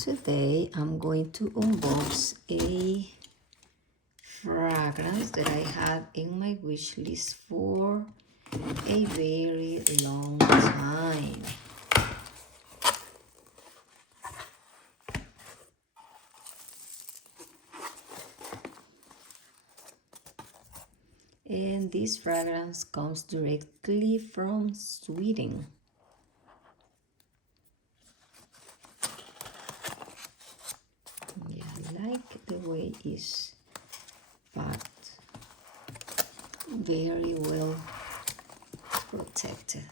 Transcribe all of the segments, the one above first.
Today I'm going to unbox a fragrance that I had in my wish list for a very long time. And this fragrance comes directly from Sweden. Yeah, I like the way it's packed. Very well protected.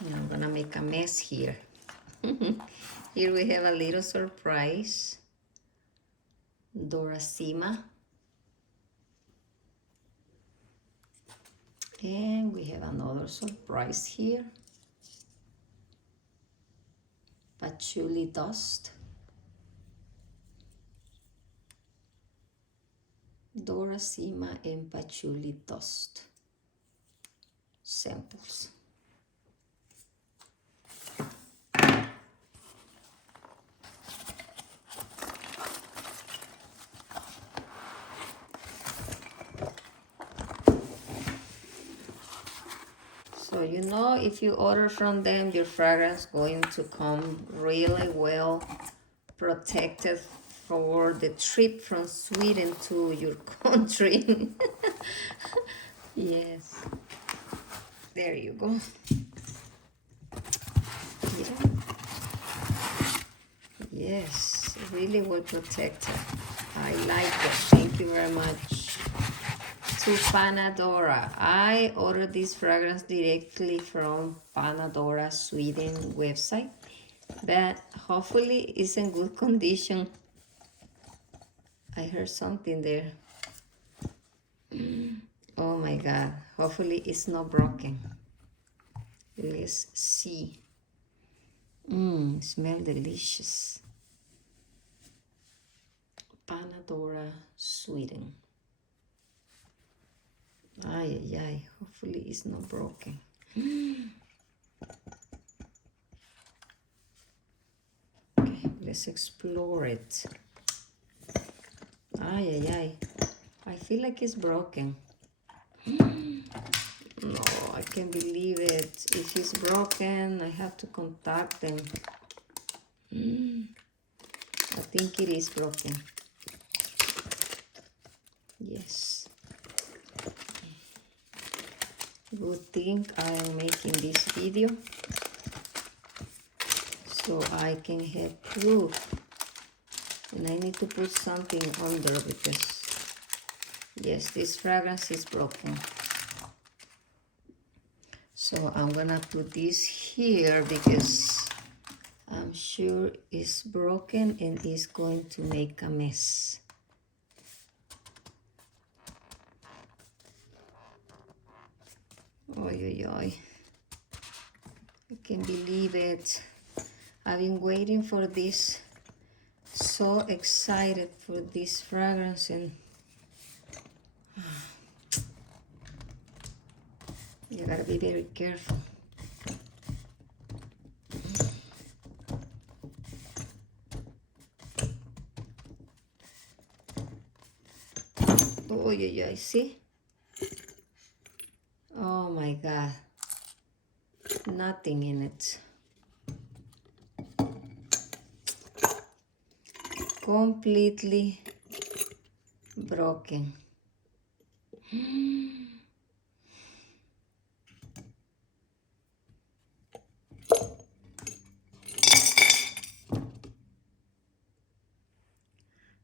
I'm gonna make a mess here. Here we have a little surprise. Dorasima. And we have another surprise here. Patchouli dust. Dorasima and patchouli dust samples. So you know, if you order from them, your fragrance going to come really well protected for the trip from Sweden to your country. Yes, there you go. Yeah. Yes, really well protected. I like it. Thank you very much to Pana Dora. I ordered this fragrance directly from Pana Dora Sweden website, but hopefully it's in good condition. I heard something there. Oh my God, hopefully it's not broken. Let's see. Smell delicious. Pana Dora Sweden. Ay, ay, ay. Hopefully it's not broken. Okay, let's explore it. Ay, ay, ay. I feel like it's broken. No, I can't believe it. If it's broken, I have to contact them. I think it is broken. Yes. Good thing I am making this video so I can have proof. And I need to put something under because yes, this fragrance is broken. So I'm gonna put this here because I'm sure it's broken and it's going to make a mess. Oy, oy, oy. I can't believe it. I've been waiting for this. So excited for this fragrance and you gotta be very careful. Oh, yeah, see? Oh my God. Nothing in it. Completely broken.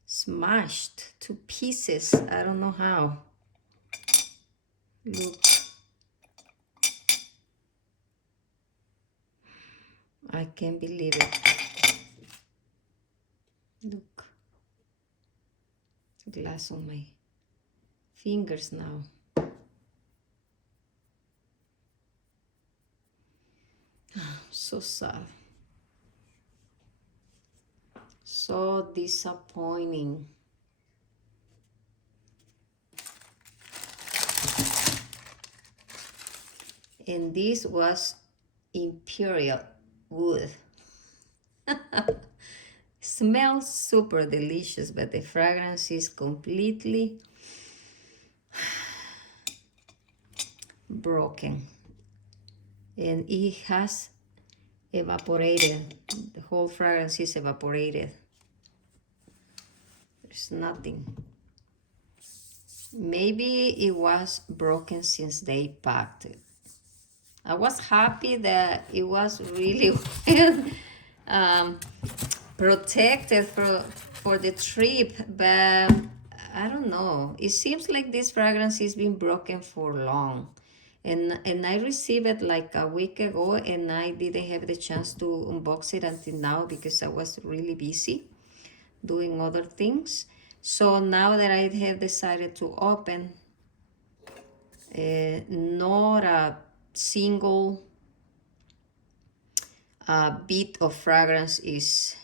Smashed to pieces. I don't know how. Look. I can't believe it. Look. Glass on my fingers now. So sad. So disappointing. And this was Imperial Wood. Smells super delicious, but the fragrance is completely broken. And it has evaporated. The whole fragrance is evaporated. There's nothing. Maybe it was broken since they packed it. I was happy that it was really well protected for the trip, but I don't know. It seems like this fragrance has been broken for long. And I received it like a week ago, and I didn't have the chance to unbox it until now because I was really busy doing other things. So now that I have decided to open, not a single bit of fragrance is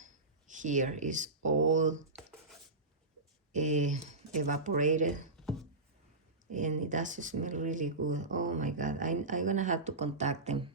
here. Is all evaporated, and it does smell really good. Oh my god, I'm gonna have to contact them.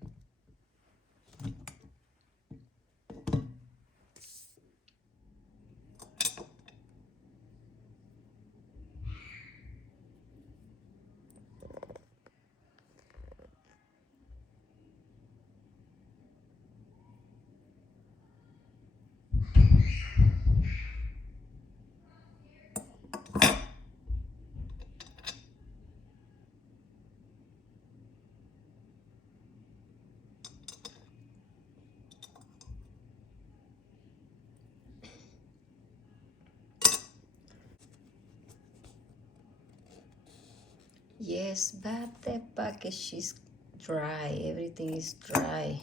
Yes, but the package is dry. Everything is dry.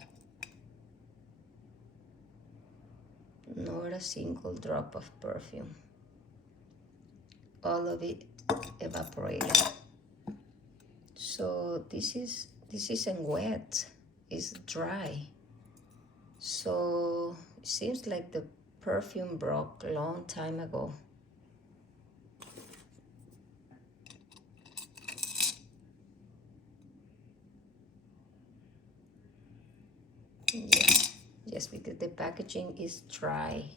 Not a single drop of perfume. All of it evaporated. So this isn't wet. It's dry. So it seems like the perfume broke a long time ago. Yes, yes, because the packaging is dry.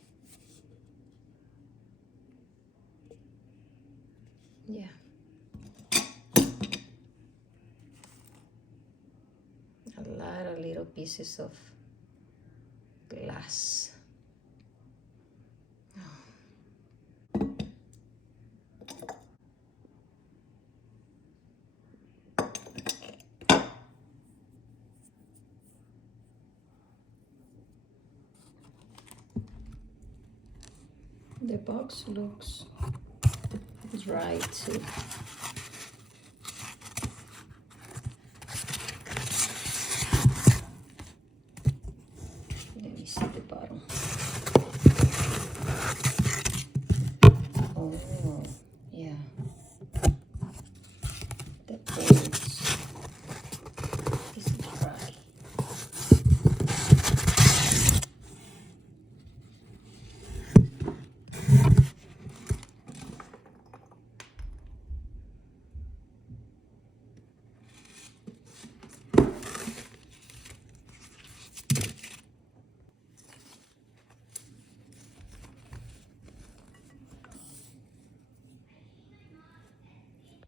Yeah. A lot of little pieces of glass. The box looks dry too.